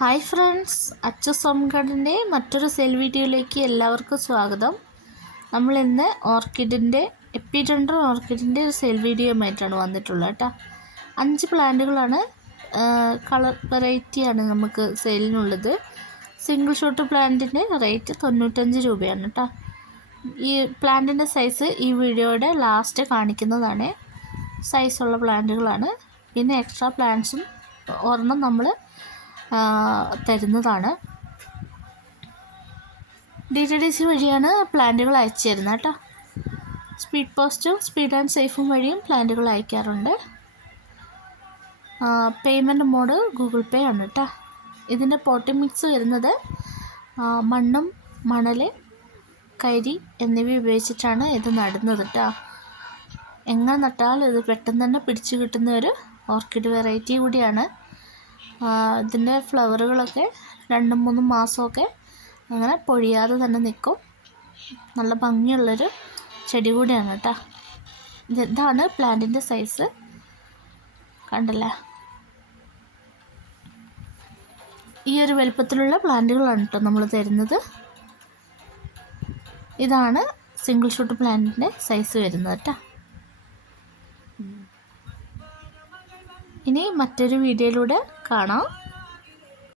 Hi friends, അച്ചസ് home ഗാർഡൻ്റെ മറ്റൊരു sale വീഡിയോയിലേക്ക് എല്ലാവർക്കും സ്വാഗതം. നമ്മളിന്ന് ഓർക്കിഡിൻ്റെ എപ്പിഡെൻഡ്രൻ ഓർക്കിഡിൻ്റെ ഒരു സെയിൽ വീഡിയോയുമായിട്ടാണ് വന്നിട്ടുള്ളത് കേട്ടോ. 5 പ്ലാന്റുകളാണ്, കളർ വെറൈറ്റിയാണ് നമുക്ക് സെയിലിനുള്ളത്. സിംഗിൾ ഷോട്ട് പ്ലാന്റിൻ്റെ റേറ്റ് 95 രൂപയാണ് കേട്ടോ. ഈ പ്ലാന്റിൻ്റെ സൈസ് ഈ വീഡിയോയുടെ ലാസ്റ്റ് കാണിക്കുന്നതാണ്. സൈസുള്ള പ്ലാന്റുകളാണ്. പിന്നെ എക്സ്ട്രാ പ്ലാന്റ്സും ഒരെണ്ണം നമ്മൾ തരുന്നതാണ്. DTDC വഴിയാണ് പ്ലാന്റുകൾ അയച്ചു തരുന്നത് കേട്ടോ. സ്പീഡ് പോസ്റ്റും സ്പീഡ് ആൻഡ് സേഫും വഴിയും പ്ലാന്റുകൾ അയക്കാറുണ്ട്. പേയ്മെൻറ്റ് മോഡ് ഗൂഗിൾ പേ ആണ് കേട്ടോ. ഇതിൻ്റെ പോട്ടിംഗ് മിക്സ് വരുന്നത് മണ്ണും മണൽ, കരി എന്നിവ ഉപയോഗിച്ചിട്ടാണ് ഇത് നടുന്നത് കേട്ടോ. എങ്ങനെ നട്ടാൽ ഇത് പെട്ടെന്ന് തന്നെ പിടിച്ചു കിട്ടുന്ന ഒരു ഓർക്കിഡ് വെറൈറ്റി കൂടിയാണ്. ഇതിൻ്റെ ഫ്ലവറുകളൊക്കെ 2-3 മാസമൊക്കെ അങ്ങനെ പൊഴിയാതെ തന്നെ നിൽക്കും. നല്ല ഭംഗിയുള്ളൊരു ചെടി കൂടിയാണ് കേട്ടോ. ഇതാണ് പ്ലാന്റിൻ്റെ സൈസ്, കണ്ടല്ലേ. ഈ ഒരു വലുപ്പത്തിലുള്ള പ്ലാന്റുകളാണ് കേട്ടോ നമ്മൾ തരുന്നത്. ഇതാണ് സിംഗിൾ ഷൂട്ട് പ്ലാന്റിൻ്റെ സൈസ് വരുന്നത് കേട്ടോ. ഇനി മറ്റൊരു വീഡിയോയിലൂടെ കാണാം.